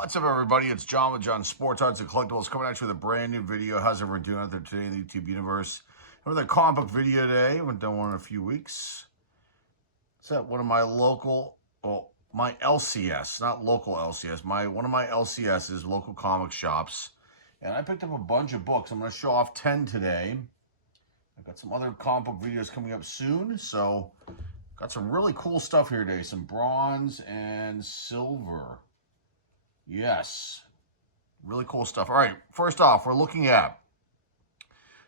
What's up, everybody? It's John with John Sports Arts and Collectibles coming at you with a brand new video. How's everyone doing out there today in the YouTube universe? Another comic book video today. I haven't done one in a few weeks. It's at one of my local, well, my LCS, not local LCS, one of my LCSs, local comic shops. And I picked up a bunch of books. I'm going to show off 10 today. I've got some other comic book videos coming up soon, so got some really cool stuff here today. Some bronze and silver. Yes, really cool stuff. All right, first off, we're looking at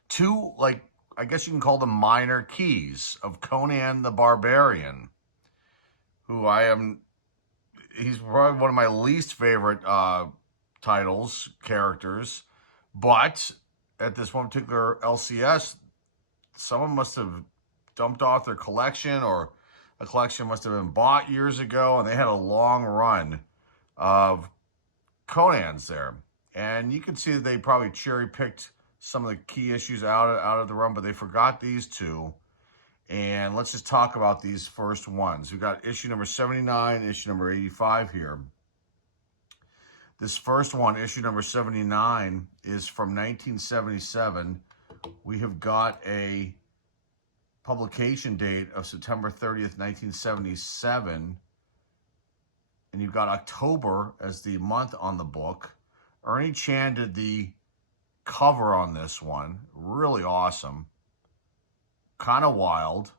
two, I guess you can call them minor keys of Conan the Barbarian, who he's probably one of my least favorite characters, but at this one particular LCS, someone must have dumped off their collection, or a collection must have been bought years ago, and they had a long run of Conan's there, and you can see that they probably cherry-picked some of the key issues out of the run, but they forgot these two. And let's just talk about these first ones. We've got issue number 79, issue number 85 here. This first one, issue number 79, is from 1977. We have got a publication date of September 30th, 1977. And you've got October as the month on the book. Ernie Chan did the cover on this one. Really awesome. Kind of wild.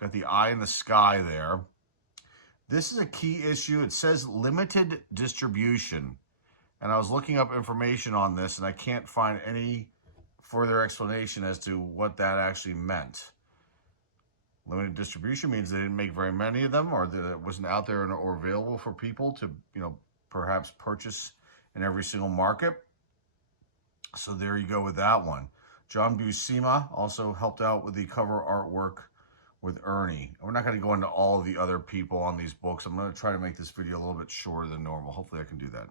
Got the eye in the sky there. This is a key issue. It says limited distribution. And I was looking up information on this, and I can't find any further explanation as to what that actually meant. Limited distribution means they didn't make very many of them, or that it wasn't out there or available for people to, perhaps purchase in every single market. So there you go with that one. John Buscema also helped out with the cover artwork with Ernie. We're not going to go into all of the other people on these books. I'm going to try to make this video a little bit shorter than normal. Hopefully I can do that.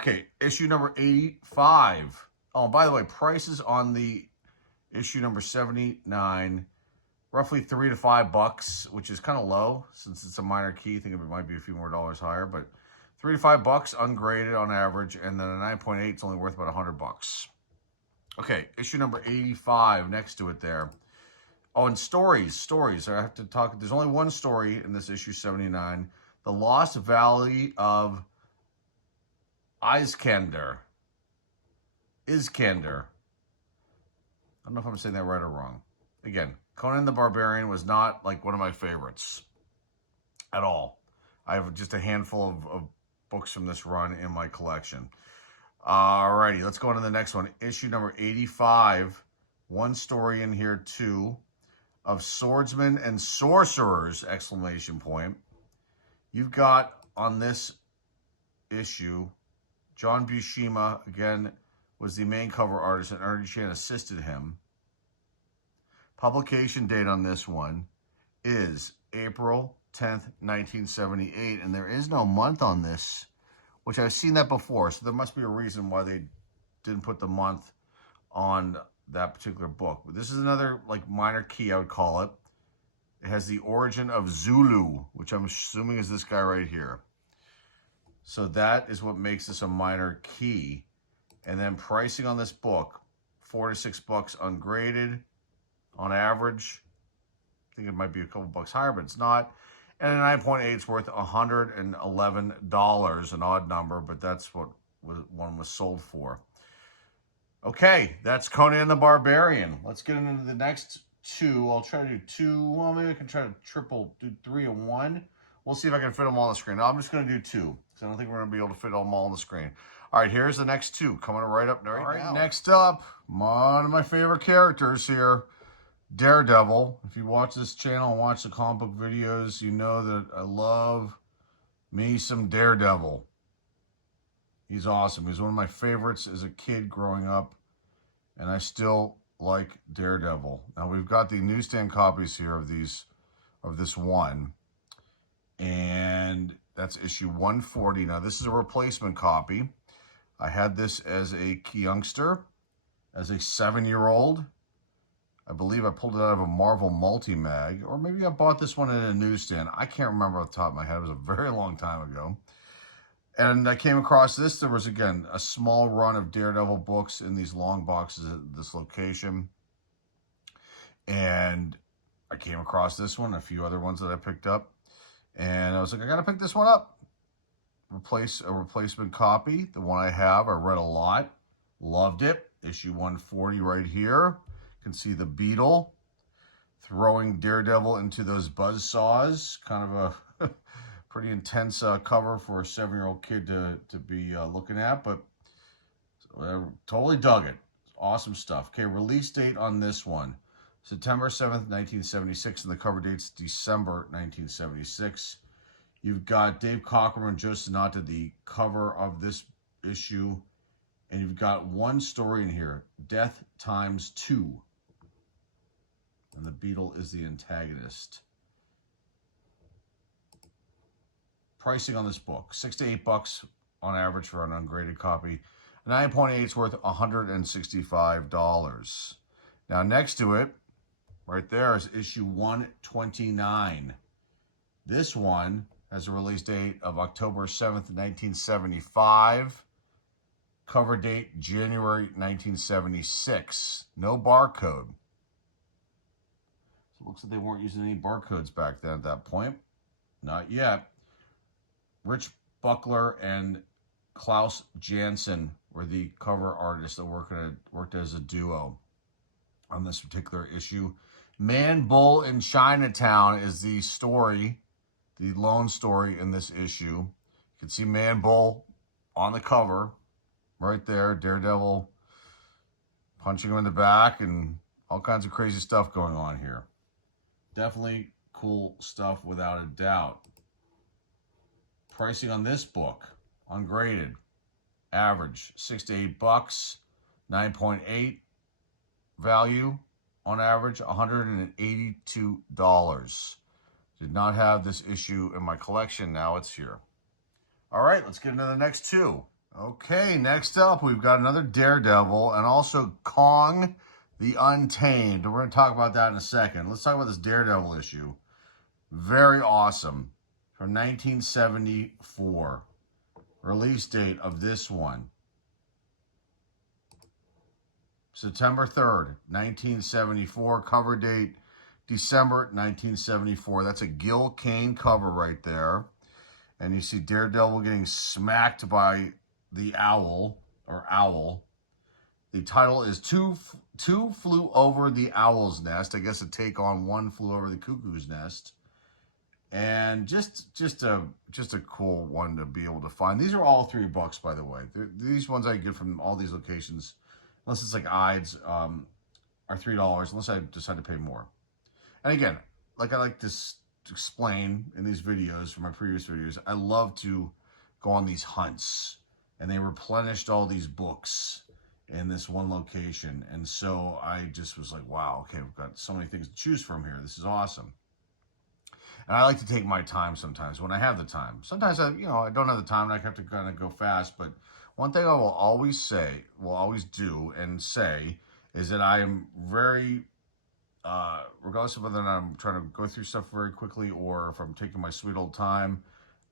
Okay, issue number 85. Oh, by the way, prices on the issue number 79, roughly $3 to $5, which is kind of low since it's a minor key. I think it might be a few more dollars higher, but $3 to $5 ungraded on average, and then a 9.8 is only worth about $100. Okay, issue number 85 next to it there. Oh, and stories. I have to talk. There's only one story in this issue 79. The Lost Valley of Iskander. I don't know if I'm saying that right or wrong. Again, Conan the Barbarian was not one of my favorites at all. I have just a handful of books from this run in my collection. Alrighty, let's go on to the next one. Issue number 85. One story in here too of Swordsmen and Sorcerers, exclamation point. You've got on this issue, John Buscema, again, was the main cover artist, and Ernie Chan assisted him. Publication date on this one is April 10th, 1978, and there is no month on this, which I've seen that before, so there must be a reason why they didn't put the month on that particular book. But this is another minor key, I would call it. It has the origin of Zulu, which I'm assuming is this guy right here. So that is what makes this a minor key. And then pricing on this book, $4 to $6 ungraded. On average, I think it might be a couple bucks higher, but it's not. And a 9.8 is worth $111, an odd number, but that's what one was sold for. Okay, that's Conan the Barbarian. Let's get into the next two. I'll try to do two. Well, maybe I can try to do 3 in 1. We'll see if I can fit them all on the screen. No, I'm just going to do 2, because I don't think we're going to be able to fit them all on the screen. All right, here's the next two coming right up right now. Next up, one of my favorite characters here. Daredevil. If you watch this channel and watch the comic book videos, you know that I love me some Daredevil. He's awesome. He's one of my favorites as a kid growing up, and I still like Daredevil. Now we've got the newsstand copies here of this one, and that's issue 140. Now this is a replacement copy. I had this as a youngster, as a 7-year-old. I believe I pulled it out of a Marvel multi-mag, or maybe I bought this one in a newsstand. I can't remember off the top of my head. It was a very long time ago. And I came across this. There was, again, a small run of Daredevil books in these long boxes at this location. And I came across this one, a few other ones that I picked up. And I was like, I got to pick this one up. Replace a replacement copy. The one I have, I read a lot. Loved it. Issue 140 right here. You can see the Beetle throwing Daredevil into those buzzsaws. Kind of a pretty intense cover for a 7-year-old kid to be looking at, but totally dug it. Awesome stuff. Okay, release date on this one, September 7th, 1976, and the cover date's December 1976. You've got Dave Cockrum and Joe Sonata, the cover of this issue, and you've got one story in here, Death Times 2. And the Beetle is the antagonist. Pricing on this book, $6 to $8 on average for an ungraded copy. 9.8 is worth $165. Now next to it, right there, is issue 129. This one has a release date of October 7th, 1975. Cover date January 1976. No barcode. So it looks like they weren't using any barcodes back then at that point. Not yet. Rich Buckler and Klaus Janson were the cover artists that worked as a duo on this particular issue. Man Bull in Chinatown is the story, the lone story in this issue. You can see Man Bull on the cover right there. Daredevil punching him in the back and all kinds of crazy stuff going on here. Definitely cool stuff without a doubt. Pricing on this book, ungraded, average $6 to $8, 9.8 value on average, $182. Did not have this issue in my collection. Now it's here. All right, let's get into the next two. Okay, next up, we've got another Daredevil and also Kong the Untamed. We're going to talk about that in a second. Let's talk about this Daredevil issue. Very awesome. From 1974. Release date of this one, September 3rd, 1974. Cover date, December 1974. That's a Gil Kane cover right there. And you see Daredevil getting smacked by the owl, or owl. The title is Two Flew Over the Owl's Nest. I guess a take on One Flew Over the Cuckoo's Nest. And just a cool one to be able to find. These are all $3, by the way. These ones I get from all these locations, unless it's like Ides, are $3, unless I decide to pay more. And again, like I like to explain in these videos from my previous videos, I love to go on these hunts. And they replenished all these books in this one location. And so I just was like, wow, okay, we've got so many things to choose from here. This is awesome. And I like to take my time sometimes when I have the time. Sometimes I don't have the time and I have to kind of go fast. But one thing I will always do and say is that I am very, regardless of whether I'm trying to go through stuff very quickly or if I'm taking my sweet old time,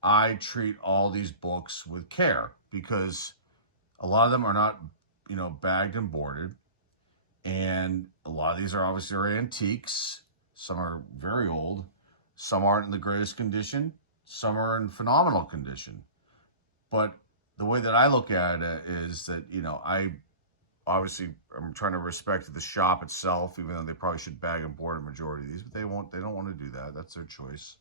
I treat all these books with care because a lot of them are not, bagged and boarded. And a lot of these are obviously antiques. Some are very old. Some aren't in the greatest condition. Some are in phenomenal condition. But the way that I look at it is that, I'm trying to respect the shop itself, even though they probably should bag and board a majority of these, but they don't want to do that. That's their choice.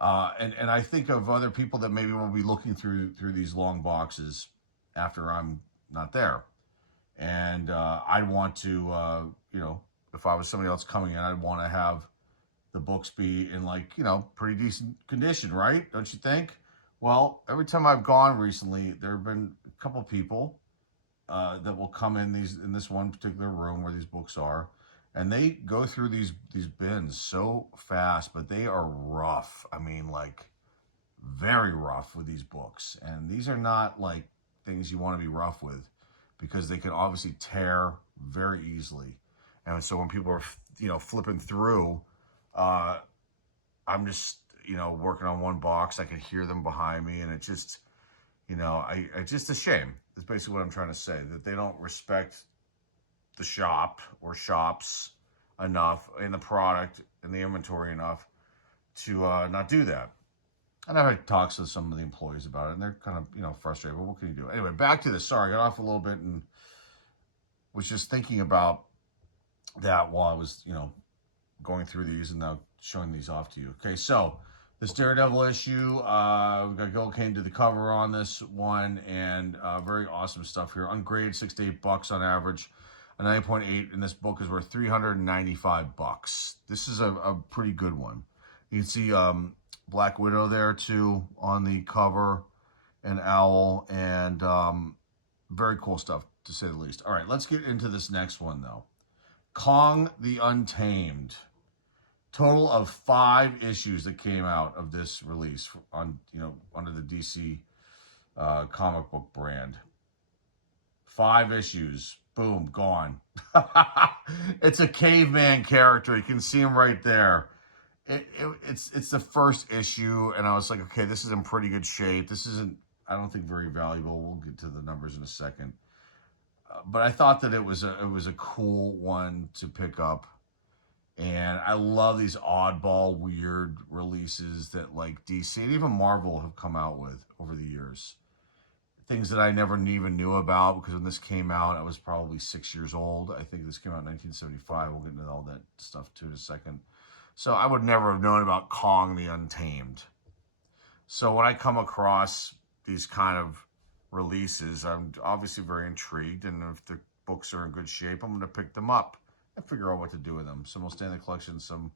And I think of other people that maybe will be looking through these long boxes after I'm not there. And I'd want to, if I was somebody else coming in, I'd want to have the books be in pretty decent condition, right? Don't you think? Well, every time I've gone recently, there have been a couple people that will come in this one particular room where these books are, and they go through these bins so fast, but they are rough. I mean, very rough with these books. And these are not things you want to be rough with because they can obviously tear very easily. And so when people are, flipping through, I'm just, you know, working on one box. I could hear them behind me, and it just, you know, I just a shame. That's basically what I'm trying to say, that they don't respect the shop or shops enough in the product and the inventory enough to not do that. And I've had talks with some of the employees about it, and they're kind of, you know, frustrated. But what can you do? Anyway, back to this. Sorry, I got off a little bit and was just thinking about that while I was, you know, going through these and now showing these off to you. Okay, so this Daredevil issue, we got Gil Kane to the cover on this one, and very awesome stuff here. Ungraded, $6 to $8 on average. A 9.8 in this book is worth $395. This is a pretty good one. You can see Black Widow there too on the cover, and Owl, and very cool stuff to say the least. All right, let's get into this next one though. Kong the Untamed. Total of 5 issues that came out of this release on, you know, under the DC comic book brand. 5 issues. Boom, gone. It's a caveman character. You can see him right there. It's the first issue, and I was like, okay, this is in pretty good shape. This isn't, I don't think, very valuable. We'll get to the numbers in a second. But I thought that it was a cool one to pick up. And I love these oddball, weird releases that like DC and even Marvel have come out with over the years. Things that I never even knew about, because when this came out, I was probably 6 years old. I think this came out in 1975. We'll get into all that stuff too in a second. So I would never have known about Kong the Untamed. So when I come across these kind of releases, I'm obviously very intrigued. And if the books are in good shape, I'm going to pick them up and figure out what to do with them. Some will stay in the collection, some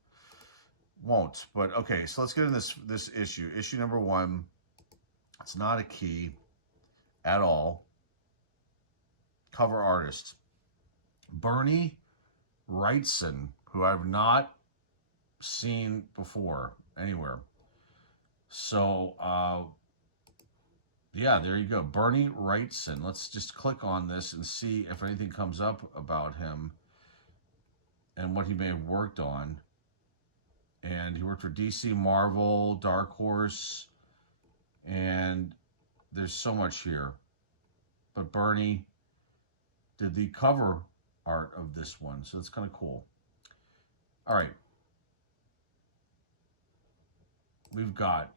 won't. But okay, so let's get into this issue. Issue number 1. It's not a key at all. Cover artist Bernie Wrightson, who I've not seen before anywhere. So yeah, there you go, Bernie Wrightson. Let's just click on this and see if anything comes up about him and what he may have worked on. And he worked for DC, Marvel, Dark Horse, and there's so much here. But Bernie did the cover art of this one, so it's kind of cool. All right. We've got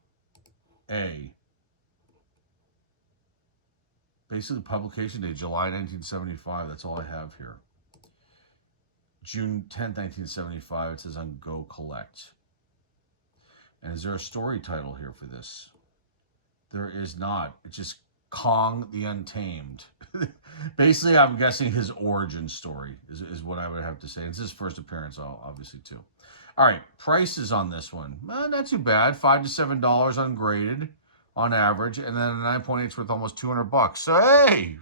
basically publication date, July 1975. That's all I have here. June 10th, 1975, it says on Go Collect. And is there a story title here for this? There is not. It's just Kong the Untamed. Basically, I'm guessing his origin story is what I would have to say. It's his first appearance, obviously, too. All right, prices on this one. Not too bad. $5 to $7 ungraded on average. And then a 9.8 is worth almost $200. So, hey,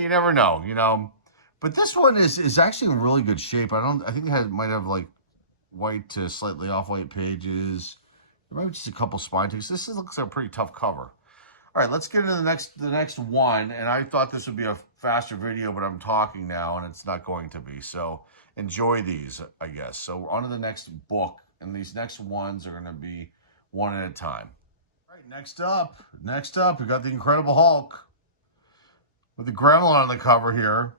you never know, you know. But this one is actually in really good shape. I think it might have like white to slightly off-white pages. Maybe just a couple spine ticks. This looks like a pretty tough cover. All right, let's get into the next one. And I thought this would be a faster video, but I'm talking now, and it's not going to be. So enjoy these, I guess. So on to the next book, and these next ones are going to be one at a time. All right, next up, we got the Incredible Hulk with the gremlin on the cover here.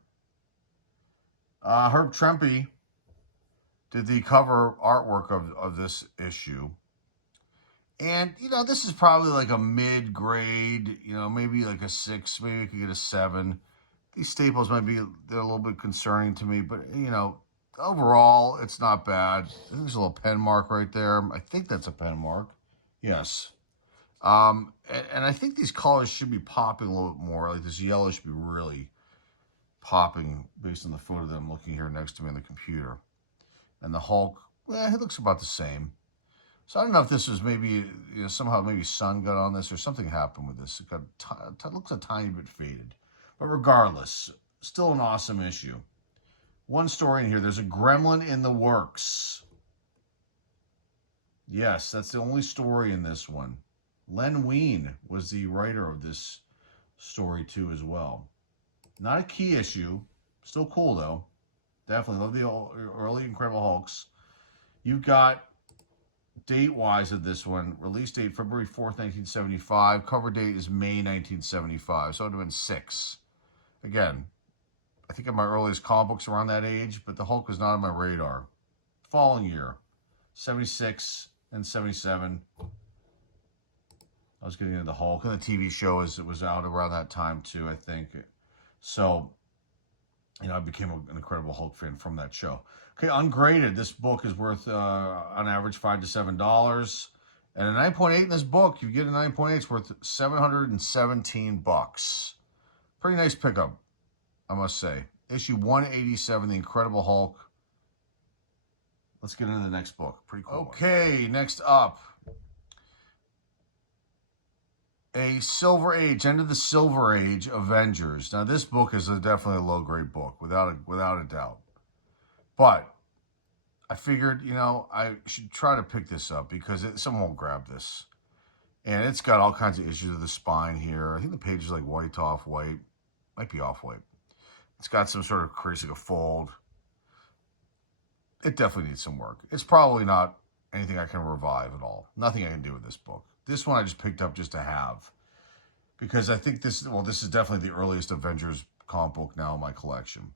Herb Trimpe did the cover artwork of this issue. And, you know, this is probably like a mid-grade, you know, maybe like a 6, maybe we could get a 7. These staples might be, they're a little bit concerning to me, but, you know, overall, it's not bad. There's a little pen mark right there. I think that's a pen mark. Yes. And I think these colors should be popping a little bit more. Like this yellow should be really popping based on the photo that I'm looking here next to me on the computer. And the Hulk, well, he looks about the same. So I don't know if this was maybe, you know, somehow maybe sun got on this or something happened with this. It got looks a tiny bit faded. But regardless, still an awesome issue. One story in here, there's a gremlin in the works. Yes, that's the only story in this one. Len Wein was the writer of this story too as well. Not a key issue. Still cool though. Definitely love the early Incredible Hulks. You've got date-wise of this one, release date February 4th, 1975. Cover date is May 1975. So it would have been 6. Again, I think of my earliest comic books around that age, but the Hulk was not on my radar. Following year, 76 and 77. I was getting into the Hulk, and the TV show was out around that time too, I think. So, I became an incredible Hulk fan from that show. Okay, ungraded. This book is worth, on average, $5 to $7. And a 9.8 in this book, you get a 9.8, it's worth $717. Pretty nice pickup, I must say. Issue 187, The Incredible Hulk. Let's get into the next book. Pretty cool. Okay, next up. A Silver Age, End of the Silver Age, Avengers. Now, this book is definitely a low-grade book, without a doubt. But I figured, I should try to pick this up because someone will grab this. And it's got all kinds of issues of the spine here. I think the page is like white to off-white. Might be off-white. It's got some sort of crazy fold. It definitely needs some work. It's probably not anything I can revive at all. Nothing I can do with this book. This one I just picked up just to have. Because I think this is definitely the earliest Avengers comic book now in my collection.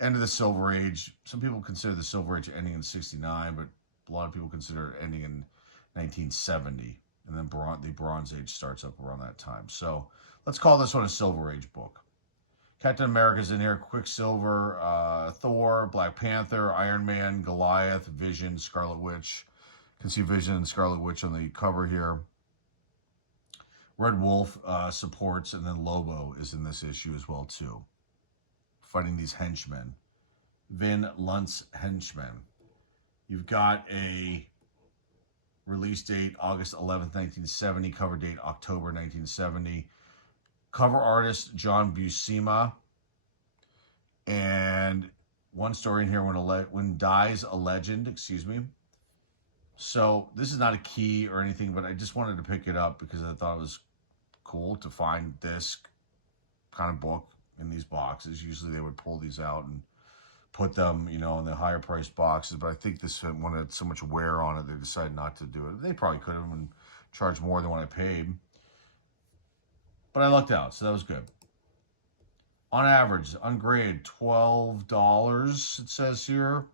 End of the Silver Age. Some people consider the Silver Age ending in 69, but a lot of people consider it ending in 1970. And then the Bronze Age starts up around that time. So let's call this one a Silver Age book. Captain America's in here, Quicksilver, Thor, Black Panther, Iron Man, Goliath, Vision, Scarlet Witch. You can see Vision and Scarlet Witch on the cover here. Red Wolf supports, and then Lobo is in this issue as well, too. Fighting these henchmen. Vin Lunt's henchmen. You've got a release date, August 11th, 1970. Cover date, October 1970. Cover artist, John Buscema. And one story in here, when dies a legend, So this is not a key or anything, but I just wanted to pick it up because I thought it was cool to find this kind of book in these boxes. Usually they would pull these out and put them, in the higher priced boxes, but I think this one had so much wear on it, they decided not to do it. They probably could have and charged more than what I paid. But I lucked out, so that was good. On average, ungraded, $12, it says here,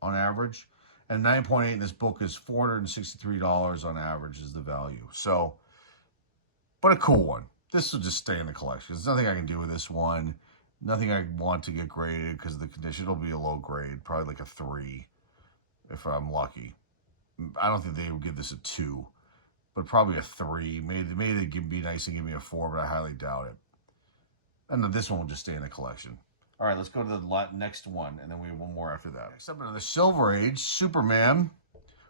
on average. And 9.8 in this book is $463 on average is the value. So, but a cool one. This will just stay in the collection. There's nothing I can do with this one. Nothing I want to get graded because of the condition. It'll be a low grade, probably like a 3 if I'm lucky. I don't think they would give this a 2, but probably a 3. Maybe they'd be nice and give me a 4, but I highly doubt it. And then this one will just stay in the collection. All right, let's go to the next one, and then we have one more after that. Next up into the Silver Age, Superman.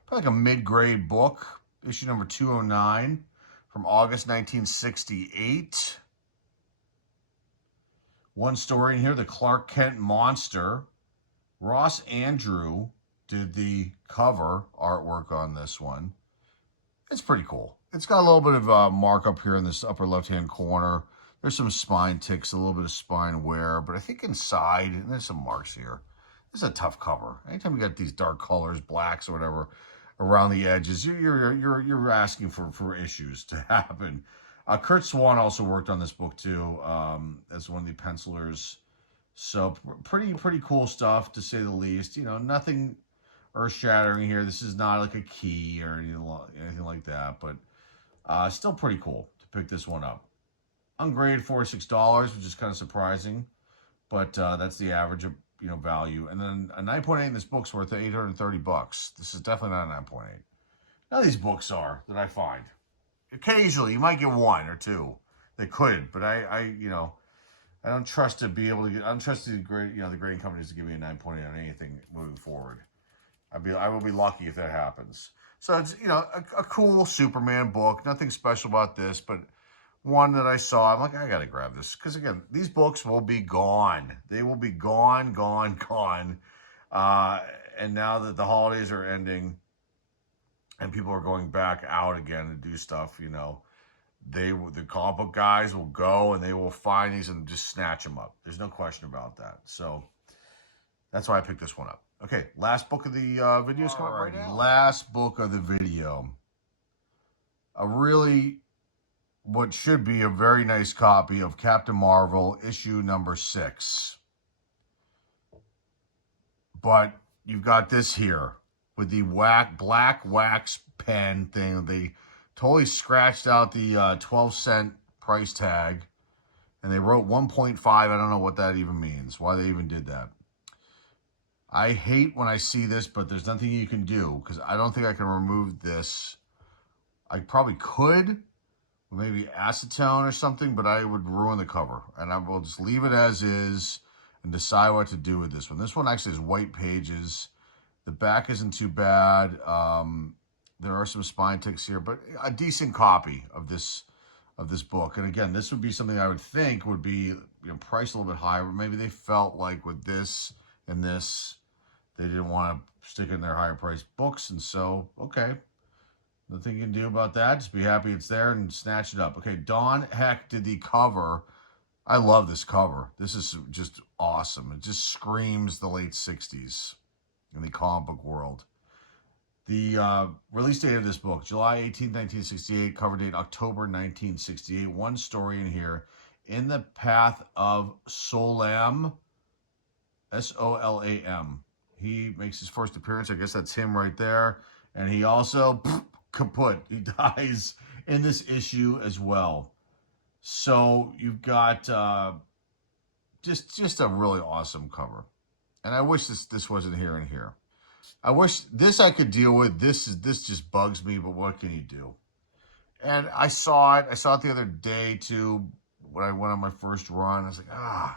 Probably like a mid-grade book, issue number 209 from August 1968. One story in here, the Clark Kent Monster. Ross Andrew did the cover artwork on this one. It's pretty cool. It's got a little bit of a mark up here in this upper left-hand corner. There's some spine ticks, a little bit of spine wear, but I think inside, and there's some marks here. This is a tough cover. Anytime you got these dark colors, blacks or whatever, around the edges, you're asking for issues to happen. Kurt Swan also worked on this book too, as one of the pencilers. So pretty cool stuff to say the least. Nothing earth-shattering here. This is not like a key or anything like that, but still pretty cool to pick this one up. Ungraded $46, which is kind of surprising, but that's the average of value. And then a 9.8 in this book's worth $830. This is definitely not a 9.8. None of these books are that I find. Occasionally, you might get 1 or 2. They could, but I don't trust to be able to get. I don't trust the grading companies to give me a 9.8 on anything moving forward. I will be lucky if that happens. So it's a cool Superman book. Nothing special about this, but one that I saw, I'm like, I gotta grab this because again, these books will be gone. They will be gone. And now that the holidays are ending and people are going back out again to do stuff, the comic book guys will go and they will find these and just snatch them up. There's no question about that. So that's why I picked this one up. Okay, last book of the video is coming up right now. Last book of the video. A really, what should be a very nice copy of Captain Marvel, issue number 6. But you've got this here with the black wax pen thing. They totally scratched out the 12-cent price tag. And they wrote 1.5. I don't know what that even means, why they even did that. I hate when I see this, but there's nothing you can do because I don't think I can remove this. I probably could, maybe acetone or something, but I would ruin the cover. And I will just leave it as is and decide what to do with this one. This one actually has white pages. The back isn't too bad. There are some spine ticks here, but a decent copy of this book. And again, this would be something I would think would be priced a little bit higher, but maybe they felt like with this and this, they didn't want to stick in their higher priced books. And so, okay, nothing you can do about that. Just be happy it's there and snatch it up. Okay, Don Heck did the cover. I love this cover. This is just awesome. It just screams the late 60s in the comic book world. The release date of this book, July 18, 1968, cover date October 1968. One story in here, In the Path of Solam, S-O-L-A-M. He makes his first appearance. I guess that's him right there. And he also, kaput, he dies in this issue as well. So you've got just a really awesome cover. And I wish this wasn't here and here. I wish this I could deal with. This just bugs me, but what can you do? And I saw it. I saw it the other day too when I went on my first run. I was like, I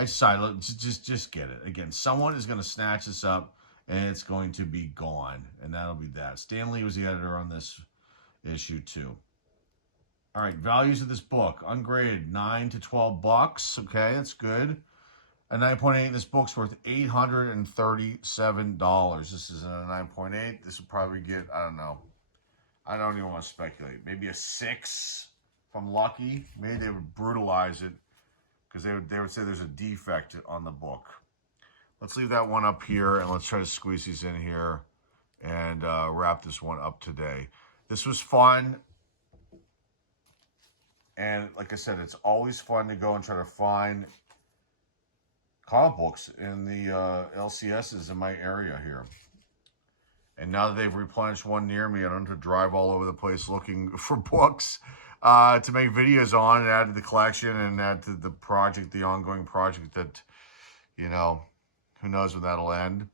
decided just get it. Again, someone is going to snatch this up and it's going to be gone, and that'll be that. Stan Lee was the editor on this issue too. All right, values of this book, ungraded, $9 to $12. Okay, that's good. A 9.8, this book's worth $837. This is a 9.8. This would probably get, I don't know. I don't even want to speculate. Maybe a 6 if I'm lucky. Maybe they would brutalize it because they would say there's a defect on the book. Let's leave that one up here and let's try to squeeze these in here and wrap this one up today. This was fun. And like I said, it's always fun to go and try to find comic books in the LCSs in my area here. And now that they've replenished one near me, I don't have to drive all over the place looking for books to make videos on and add to the collection and add to the project, the ongoing project that, who knows when that'll end.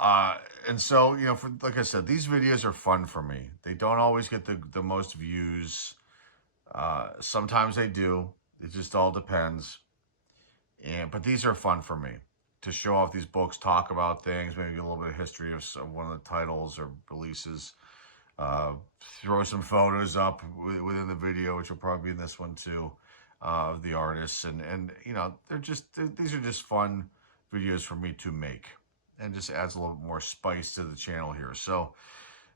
And so, like I said, these videos are fun for me. They don't always get the most views. Sometimes they do. It just all depends. But these are fun for me to show off these books, talk about things, maybe a little bit of history of one of the titles or releases, throw some photos up within the video, which will probably be in this one too, of the artists. And these are just fun videos for me to make, and just adds a little bit more spice to the channel here. So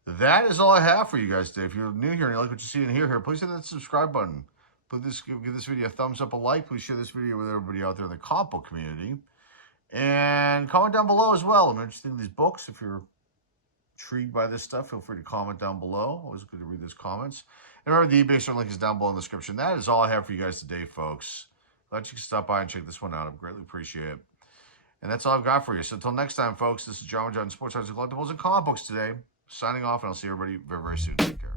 that is all I have for you guys today. If you're new here and you like what you see and hear here, please hit that subscribe button. Give this video a thumbs up, a like. Please share this video with everybody out there in the comic book community. And comment down below as well. I'm interested in these books. If you're intrigued by this stuff, feel free to comment down below. Always good to read those comments. And remember, the eBay store link is down below in the description. That is all I have for you guys today, folks. Glad you can stop by and check this one out. I greatly appreciate it. And that's all I've got for you. So until next time, folks, this is John Sports Arts and Collectibles and Comic Books today. Signing off, and I'll see everybody very, very soon. Take care.